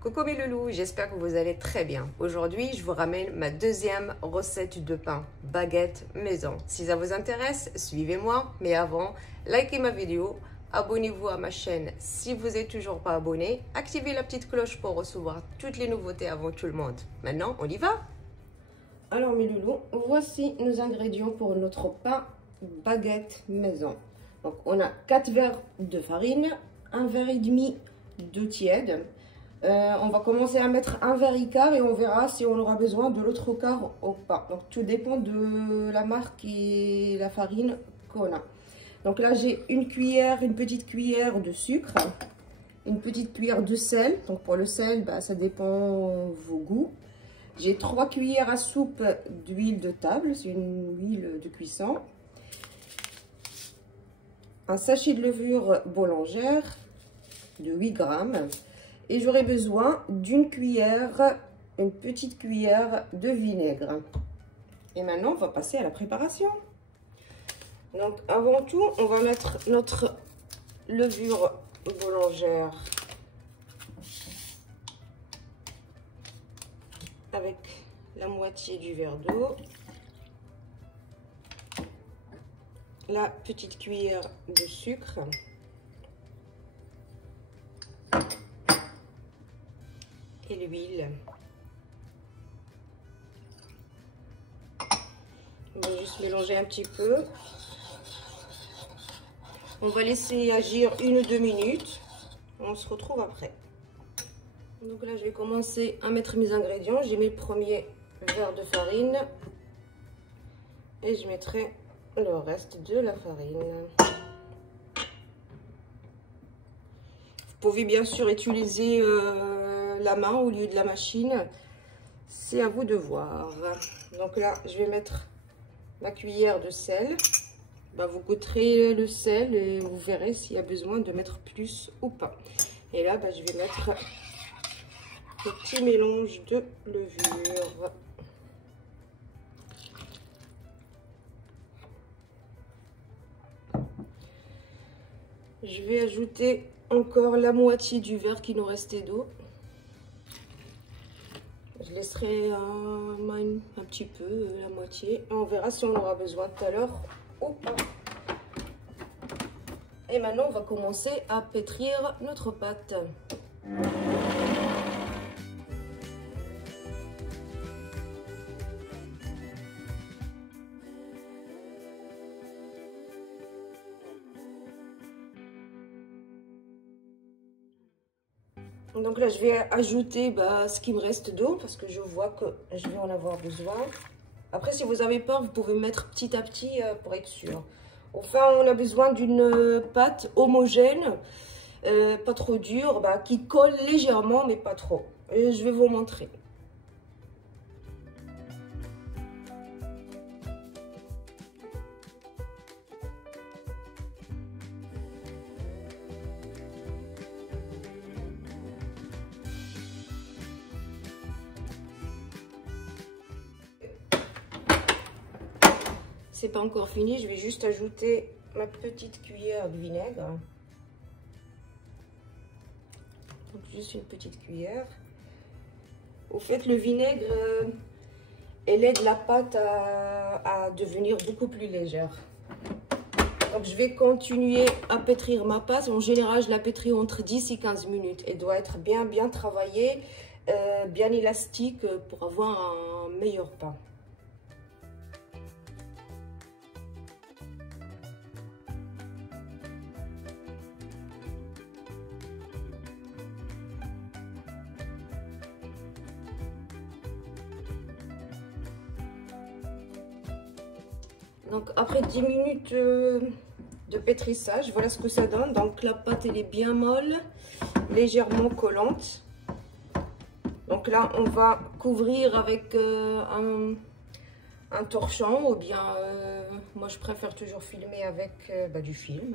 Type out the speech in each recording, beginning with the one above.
Coucou mes loulous, j'espère que vous allez très bien. Aujourd'hui, je vous ramène ma deuxième recette de pain, baguette maison. Si ça vous intéresse, suivez-moi. Mais avant, likez ma vidéo, abonnez-vous à ma chaîne si vous n'êtes toujours pas abonné. Activez la petite cloche pour recevoir toutes les nouveautés avant tout le monde. Maintenant, on y va? Alors mes loulous, voici nos ingrédients pour notre pain baguette maison. Donc on a 4 verres de farine, 1 verre et demi d'eau tiède. On va commencer à mettre un verre et quart et on verra si on aura besoin de l'autre quart au pain. Donc tout dépend de la marque et la farine qu'on a. Donc là j'ai une petite cuillère de sucre, une petite cuillère de sel. Donc pour le sel, ça dépend vos goûts. J'ai 3 cuillères à soupe d'huile de table, c'est une huile de cuisson. Un sachet de levure boulangère de 8 grammes. Et j'aurai besoin d'une cuillère, une petite cuillère de vinaigre. Et maintenant, on va passer à la préparation. Donc, avant tout, on va mettre notre levure boulangère avec la moitié du verre d'eau. La petite cuillère de sucre. Et l'huile. On va juste mélanger un petit peu. On va laisser agir 1 ou 2 minutes. On se retrouve après. Donc là, je vais commencer à mettre mes ingrédients. J'ai mes premiers verres de farine. Et je mettrai le reste de la farine. Vous pouvez bien sûr utiliser la main au lieu de la machine, c'est à vous de voir. Donc là je vais mettre ma cuillère de sel. Vous goûterez le sel et vous verrez s'il y a besoin de mettre plus ou pas. Et là je vais mettre le petit mélange de levure. Je vais ajouter encore la moitié du verre qui nous restait d'eau. Je laisserai un petit peu, la moitié. On verra si on aura besoin tout à l'heure ou pas. Et maintenant, on va commencer à pétrir notre pâte. Donc là, je vais ajouter ce qui me reste d'eau parce que je vois que je vais en avoir besoin. Après, si vous avez peur, vous pouvez mettre petit à petit pour être sûr. Enfin, on a besoin d'une pâte homogène, pas trop dure, qui colle légèrement, mais pas trop. Et je vais vous montrer. C'est pas encore fini, je vais juste ajouter ma petite cuillère de vinaigre. Donc juste une petite cuillère. Au fait, le vinaigre, elle aide la pâte à devenir beaucoup plus légère. Donc je vais continuer à pétrir ma pâte. En général, je la pétris entre 10 et 15 minutes. Elle doit être bien travaillée, bien élastique pour avoir un meilleur pain. Donc après 10 minutes de pétrissage, voilà ce que ça donne. Donc la pâte elle est bien molle, légèrement collante. Donc là on va couvrir avec un torchon ou bien moi je préfère toujours filmer avec du film.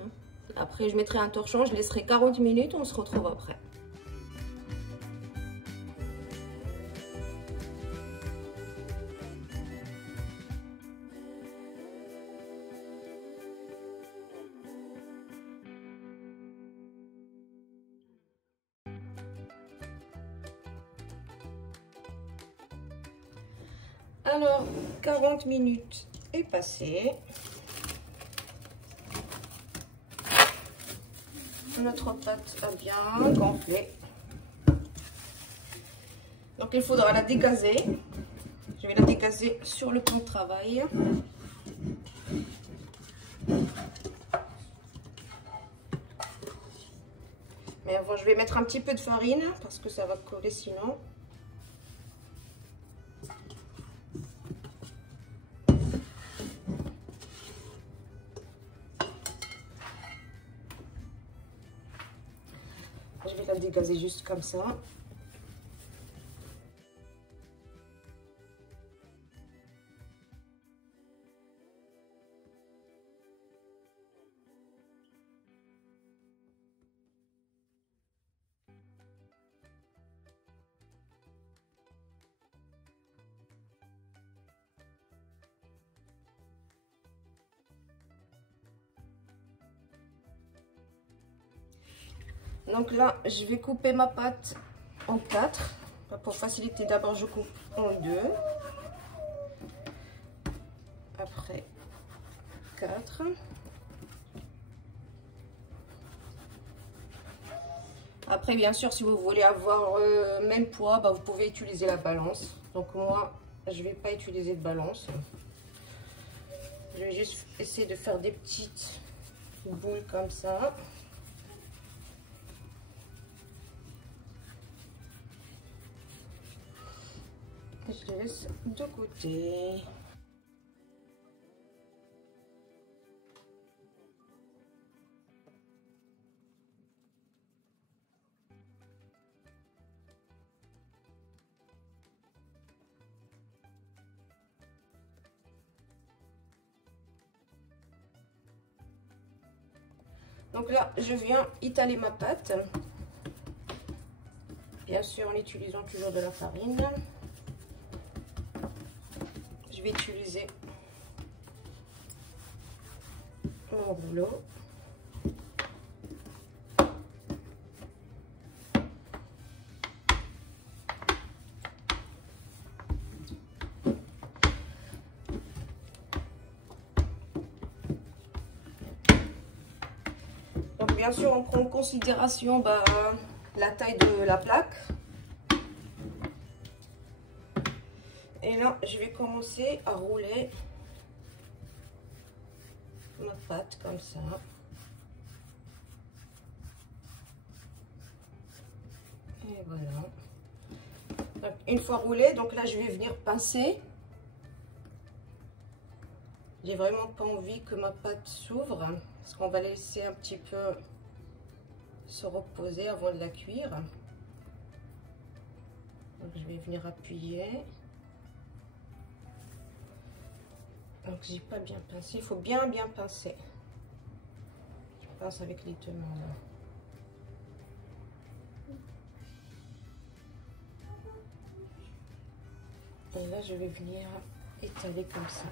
Après je mettrai un torchon, je laisserai 40 minutes, on se retrouve après. Alors, 40 minutes est passé. Notre pâte a bien gonflé. Donc, il faudra la dégazer. Je vais la dégazer sur le plan de travail. Mais avant, je vais mettre un petit peu de farine parce que ça va coller sinon. Je vais la dégazer juste comme ça. Donc là, je vais couper ma pâte en 4. Pour faciliter, d'abord je coupe en 2. Après 4. Après, bien sûr, si vous voulez avoir même poids, vous pouvez utiliser la balance. Donc moi, je ne vais pas utiliser de balance. Je vais juste essayer de faire des petites boules comme ça. Je les laisse de côté. Donc là, je viens étaler ma pâte. Bien sûr, en utilisant toujours de la farine. Je vais utiliser mon rouleau. Donc bien sûr, on prend en considération la taille de la plaque. Et là, je vais commencer à rouler ma pâte comme ça. Et voilà. Donc, une fois roulé, donc là, je vais venir pincer. J'ai vraiment pas envie que ma pâte s'ouvre parce qu'on va la laisser un petit peu se reposer avant de la cuire. Donc, je vais venir appuyer. Donc j'ai pas bien pincé, il faut bien pincer. Je pince avec les deux mains. Et là je vais venir étaler comme ça.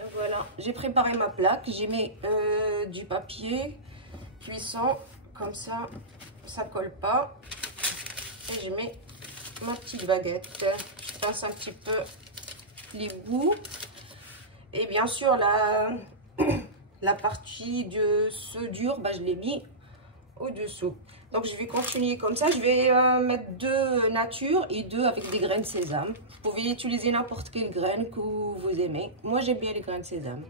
Et voilà, j'ai préparé ma plaque, j'ai mis du papier cuisson. Comme ça, ça colle pas. Et je mets ma petite baguette. Je pince un petit peu les bouts. Et bien sûr, la partie de ce dur, je l'ai mis au-dessous. Donc, je vais continuer comme ça. Je vais mettre 2 nature et 2 avec des graines de sésame. Vous pouvez utiliser n'importe quelle graine que vous aimez. Moi, j'aime bien les graines de sésame.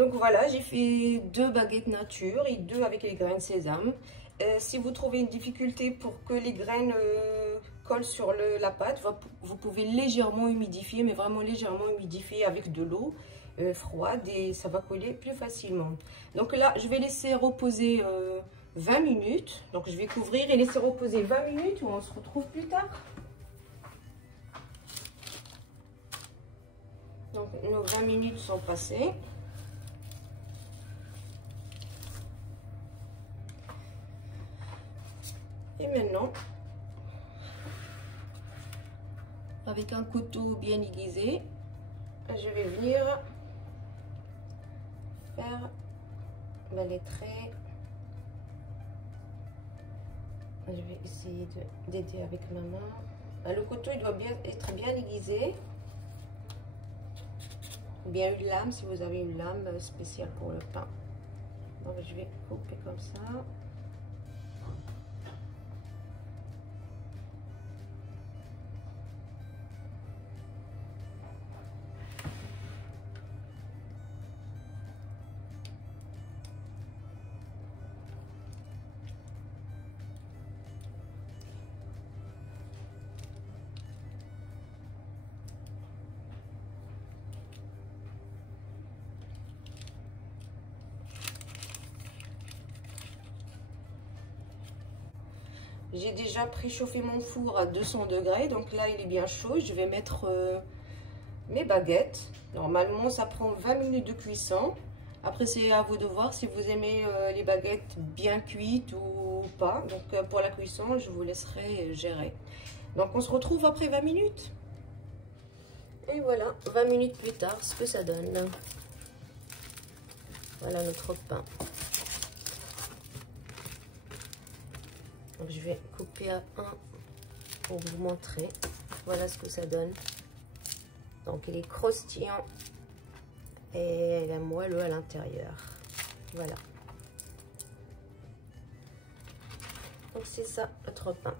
Donc voilà, j'ai fait 2 baguettes nature et 2 avec les graines de sésame. Si vous trouvez une difficulté pour que les graines collent sur la pâte, vous pouvez légèrement humidifier, mais vraiment légèrement humidifier avec de l'eau froide et ça va coller plus facilement. Donc là, je vais laisser reposer 20 minutes. Donc je vais couvrir et laisser reposer 20 minutes ou on se retrouve plus tard. Donc nos 20 minutes sont passées. Et maintenant, avec un couteau bien aiguisé, je vais venir faire les traits. Je vais essayer d'aider avec ma main. Le couteau il doit être bien aiguisé. Ou bien une lame si vous avez une lame spéciale pour le pain. Donc je vais couper comme ça. J'ai déjà préchauffé mon four à 200 degrés, donc là il est bien chaud. Je vais mettre mes baguettes. Normalement ça prend 20 minutes de cuisson. Après c'est à vous de voir si vous aimez les baguettes bien cuites ou pas. Donc pour la cuisson je vous laisserai gérer. Donc on se retrouve après 20 minutes. Et voilà, 20 minutes plus tard, ce que ça donne. Voilà notre pain. Donc je vais couper à 1 pour vous montrer. Voilà ce que ça donne. Donc il est croustillant et il est moelleux à l'intérieur. Voilà. Donc c'est ça notre pain.